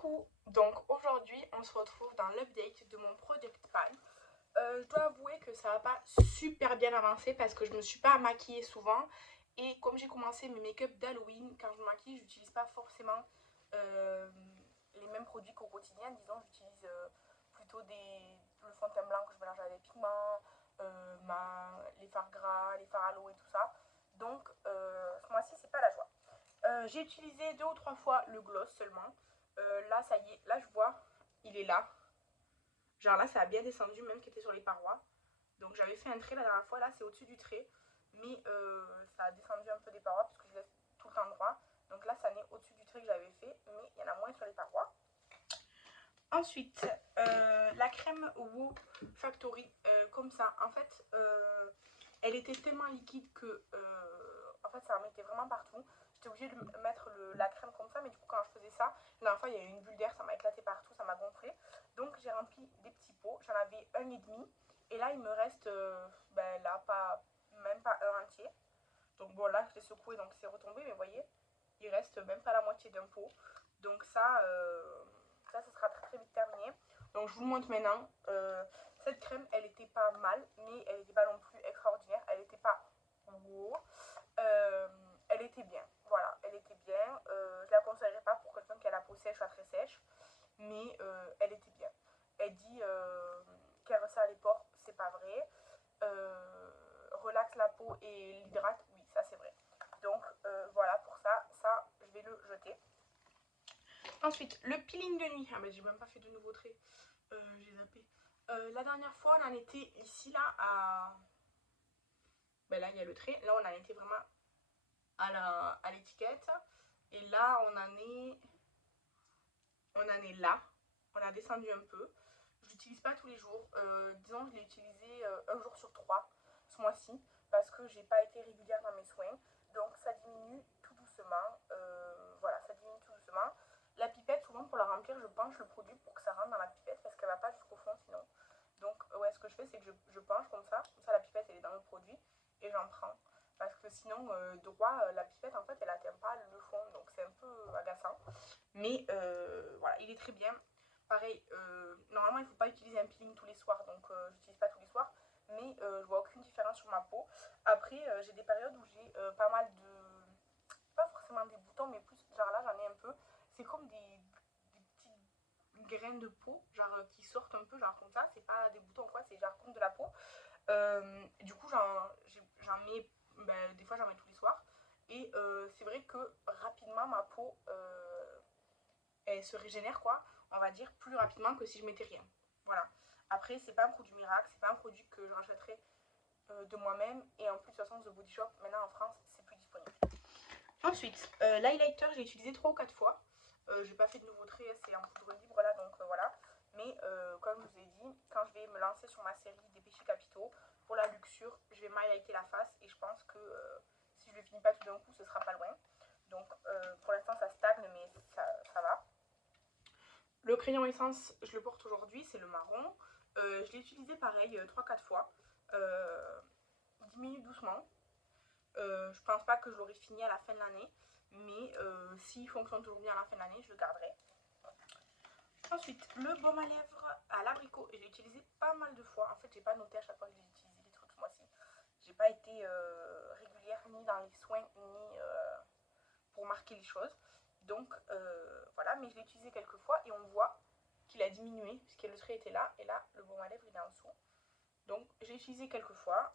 Coucou, donc aujourd'hui on se retrouve dans l'update de mon Project Pan. Je dois avouer que ça va pas super bien avancé parce que je me suis pas maquillée souvent et comme j'ai commencé mes make-up d'Halloween, quand je me maquille j'utilise pas forcément euh, les mêmes produits qu'au quotidien. Disons j'utilise plutôt le fond de teint blanc que je mélange avec des pigments, les fards gras, les fards halo et tout ça. Donc ce mois-ci c'est pas la joie. J'ai utilisé 2 ou 3 fois le gloss seulement. Là, ça y est, là je vois, il est là. Genre là, ça a bien descendu, même qu'il était sur les parois. Donc j'avais fait un trait la dernière fois, là c'est au-dessus du trait. Mais ça a descendu un peu des parois parce que je laisse tout le temps droit. Donc là, ça n'est au-dessus du trait que j'avais fait, mais il y en a moins sur les parois. Ensuite, la crème Woo Factory, comme ça. En fait, elle était tellement liquide que en fait, ça en mettait vraiment partout. J'étais obligée de mettre la crème comme ça, mais du coup, quand je faisais ça, la dernière fois, il y a eu une bulle d'air, ça m'a éclaté partout, ça m'a gonflé. Donc, j'ai rempli des petits pots. J'en avais un et demi. Et là, il me reste, là, même pas un entier. Donc, bon, là, je l'ai secoué, donc c'est retombé, mais vous voyez, il reste même pas la moitié d'un pot. Donc, ça sera très très vite terminé. Donc, je vous le montre maintenant. Cette crème, elle était pas mal, mais elle n'était pas non plus extraordinaire. Elle n'était pas wow. Euh, Elle était bien. Voilà, elle était bien. Je la conseillerais pas pour quelqu'un qui a la peau sèche ou très sèche, mais elle était bien. Elle dit qu'elle resserre les pores, c'est pas vrai. Relaxe la peau et l'hydrate, oui, ça c'est vrai. Donc voilà pour ça, je vais le jeter. Ensuite, le peeling de nuit. Ah mais j'ai même pas fait de nouveaux traits. J'ai zappé. La dernière fois, on en était ici là à. Ben là, il y a le trait. Là, on en était vraiment à l'étiquette. Et là, on en est là. On a descendu un peu. Je l'utilise pas tous les jours. Disons, je l'ai utilisé un jour sur 3 ce mois-ci parce que j'ai pas été régulière dans mes soins. Donc ça diminue tout doucement. Voilà, ça diminue tout doucement. La pipette, souvent pour la remplir, je penche le produit pour que ça rentre dans la pipette parce qu'elle va pas jusqu'au fond sinon. Donc ouais, ce que je fais, c'est que je penche comme ça la pipette elle est dans le produit et j'en prends. Parce que sinon, droit, la pipette en fait elle atteint pas le fond, donc c'est un peu agaçant. Mais voilà, il est très bien. Pareil, normalement il ne faut pas utiliser un peeling tous les soirs, donc j'utilise pas tous les soirs, mais je vois aucune différence sur ma peau. Après, j'ai des périodes où j'ai pas mal de, pas forcément des boutons, mais plus, genre là j'en ai un peu, c'est comme des petites graines de peau, genre qui sortent un peu, genre comme ça, c'est pas des boutons quoi, c'est genre comme de la peau. Du coup, j'en mets, ben, des fois j'en mets tous les soirs, et c'est vrai que rapidement ma peau elle se régénère quoi, on va dire plus rapidement que si je mettais rien. Voilà. Après, c'est pas un produit miracle, c'est pas un produit que je rachèterais de moi-même. Et en plus, de toute façon, The Body Shop, maintenant en France, c'est plus disponible. Ensuite, l'highlighter, j'ai utilisé 3 ou 4 fois. J'ai pas fait de nouveau trait, c'est en poudre libre là, donc voilà. Mais comme je vous ai dit, quand je vais me lancer sur ma série des péchés capitaux, pour la luxure, je vais m'highlighter la face et je pense que si je le finis pas tout d'un coup, ce sera pas loin. Donc pour l'instant, ça stagne, mais ça va. Le crayon essence, je le porte aujourd'hui, c'est le marron. Je l'ai utilisé pareil 3-4 fois. 10 minutes doucement. Je pense pas que je l'aurai fini à la fin de l'année, mais s'il fonctionne toujours bien à la fin de l'année, je le garderai. Ensuite, le baume à lèvres à l'abricot, je l'ai utilisé pas mal de fois. En fait, j'ai pas noté à chaque fois que j'ai utilisé les trucs ce mois-ci. J'ai pas été régulière ni dans les soins, ni pour marquer les choses. Donc voilà, mais je l'ai utilisé quelques fois et on voit qu'il a diminué puisque le trait était là et là le baume à lèvres il est en dessous. Donc j'ai utilisé quelques fois.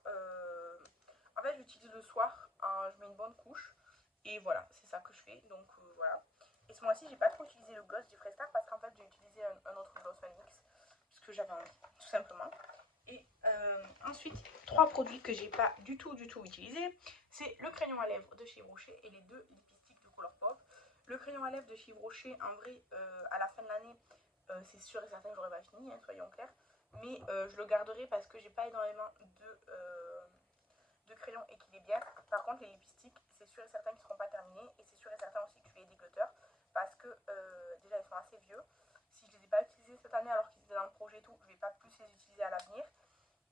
En fait j'utilise le soir, je mets une bonne couche et voilà, c'est ça que je fais. Donc voilà. Et ce mois-ci j'ai pas trop utilisé le gloss du Freestar parce qu'en fait j'ai utilisé un autre gloss, un mix, puisque j'avais envie, tout simplement. Et ensuite, 3 produits que j'ai pas du tout utilisé, c'est le crayon à lèvres de chez Rocher et les 2 lipsticks de Colourpop. Le crayon à lèvres de chez Rocher, en vrai, à la fin de l'année, c'est sûr et certain que j'aurais pas fini, hein, soyons clairs. Mais je le garderai parce que j'ai pas énormément de crayons et qu'il est bien. Par contre, les lipsticks, c'est sûr et certain qu'ils seront pas terminés. Et c'est sûr et certain aussi que je vais des glitters parce que déjà, ils sont assez vieux. Si je les ai pas utilisés cette année alors qu'ils étaient dans le projet et tout, je vais pas plus les utiliser à l'avenir.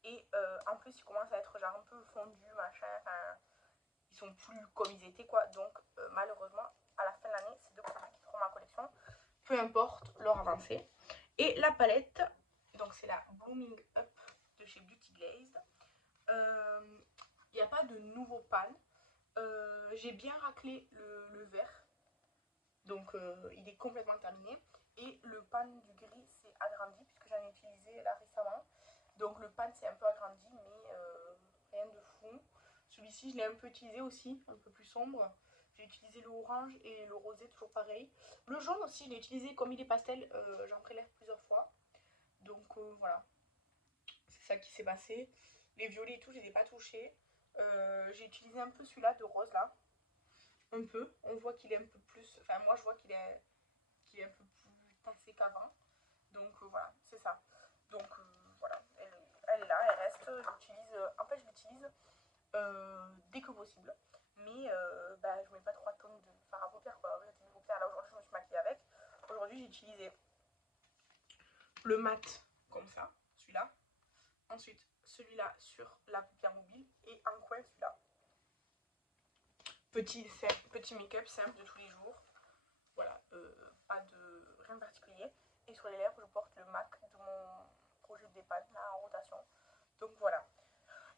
Et en plus, ils commencent à être genre un peu fondus, machin. Enfin, ils sont plus comme ils étaient, quoi. Donc, malheureusement, à la fin de l'année, c'est 2 produits qui seront ma collection. peu importe leur avancée. Et la palette, donc c'est la Blooming Up de chez Beauty Glazed. Il n'y a pas de nouveau pan. J'ai bien raclé le vert, donc il est complètement terminé. Et le pan du gris s'est agrandi puisque j'en ai utilisé là récemment. Donc le pan s'est un peu agrandi, mais rien de fou. Celui-ci, je l'ai un peu utilisé aussi, un peu plus sombre. J'ai utilisé le orange et le rosé, toujours pareil. Le jaune aussi, je l'ai utilisé comme il est pastel, j'en prélève plusieurs fois. Donc voilà, c'est ça qui s'est passé. Les violets et tout, je les ai pas touchés. J'ai utilisé un peu celui-là de rose là. Un peu. On voit qu'il est un peu plus. Enfin, moi je vois qu'il est un peu plus tassé qu'avant. Donc voilà, c'est ça. Donc voilà, elle est là, elle reste. J'utilise. En fait, je l'utilise dès que possible. Mais bah, je mets pas 3 tonnes de fard à paupières quoi. J'utilise les paupières. Là aujourd'hui, je me suis maquillée avec. Aujourd'hui, j'ai utilisé le mat comme ça, celui-là. Ensuite, celui-là sur la paupière mobile et un coin celui-là. Petit make-up simple de tous les jours. Voilà, pas de rien de particulier. Et sur les lèvres, je porte le MAC de mon projet de DEPAN là, en rotation. Donc voilà.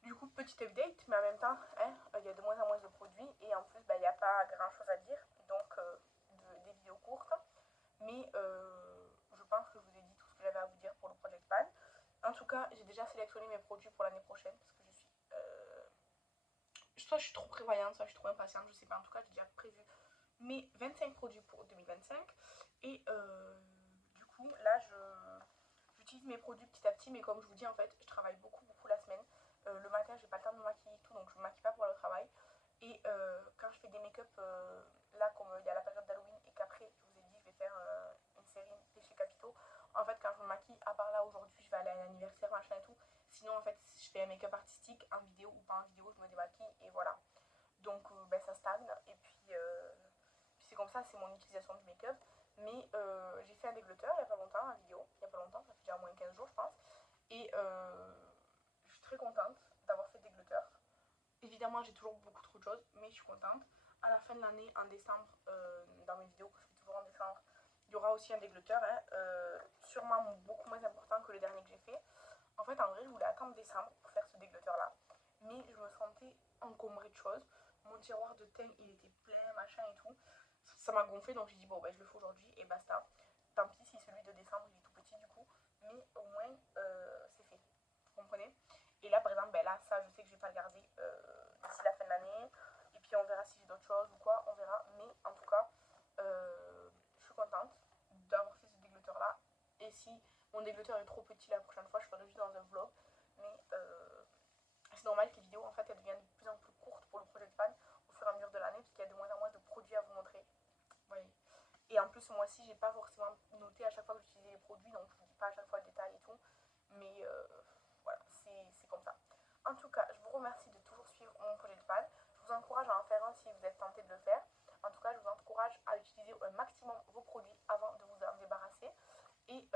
Du coup, petit update, mais en même temps, hein, il y a de moins en moins de produits et en plus, bah, il n'y a pas grand chose à dire. Donc, des vidéos courtes. Mais je pense que je vous ai dit tout ce que j'avais à vous dire pour le Project Pan. En tout cas, j'ai déjà sélectionné mes produits pour l'année prochaine parce que je suis. Soit je suis trop prévoyante, soit je suis trop impatiente, je sais pas. En tout cas, j'ai déjà prévu mes 25 produits pour 2025. Et du coup, là, j'utilise mes produits petit à petit, mais comme je vous dis, en fait, je travaille beaucoup la semaine. Le matin, j'ai pas le temps de me maquiller et tout, donc je me maquille pas pour le travail. Et quand je fais des make-up, là, comme il y a la période d'Halloween et qu'après, je vous ai dit, je vais faire une série péché capitaux. En fait, quand je me maquille, à part là aujourd'hui, je vais aller à un anniversaire, machin et tout. Sinon, en fait, je fais un make-up artistique en vidéo ou pas en vidéo, je me démaquille et voilà. Donc, ben, ça stagne. Et puis c'est comme ça, c'est mon utilisation du make-up. Mais j'ai fait un dégletteur il n'y a pas longtemps, en vidéo. Il n'y a pas longtemps, ça fait déjà moins de 15 jours, je pense. Et je suis très contente d'avoir fait le dégletteur. Évidemment, j'ai toujours beaucoup trop de choses, mais je suis contente. À la fin de l'année, en décembre, dans mes vidéos que je fais toujours en décembre, il y aura aussi un dégletteur, hein, sûrement beaucoup moins important que le dernier que j'ai fait. En fait, en vrai, je voulais attendre décembre pour faire ce dégletteur-là, mais je me sentais encombrée de choses. Mon tiroir de teint, il était plein, machin et tout. Ça m'a gonflé, donc j'ai dit, bon, ben, je le fais aujourd'hui et basta. Tant pis si celui de décembre, il est tout petit du coup, mais au moins, c'est fait. Vous comprenez? Et là, par exemple, ben là, ça, je sais que je vais pas le garder d'ici la fin de l'année. Et puis, on verra si j'ai d'autres choses ou quoi, on verra. Mais en tout cas, je suis contente d'avoir fait ce dégletteur-là. Et si mon dégletteur est trop petit la prochaine fois, je ferai juste dans un vlog. Mais c'est normal que les vidéos, en fait, elles deviennent de plus en plus courtes pour le projet de fan au fur et à mesure de l'année, parce qu'il y a de moins en moins de produits à vous montrer. Ouais. Et en plus, ce mois-ci, j'ai pas forcément noté à chaque fois que j'utilisais les produits, donc je vous dis pas à chaque fois le détail et tout. Mais voilà, c'est comme ça. En tout cas, je vous remercie de toujours suivre mon projet de fan. Je vous encourage à en faire un si vous êtes tenté de le faire. En tout cas, je vous encourage à utiliser un maximum vos produits avant de vous en débarrasser. Et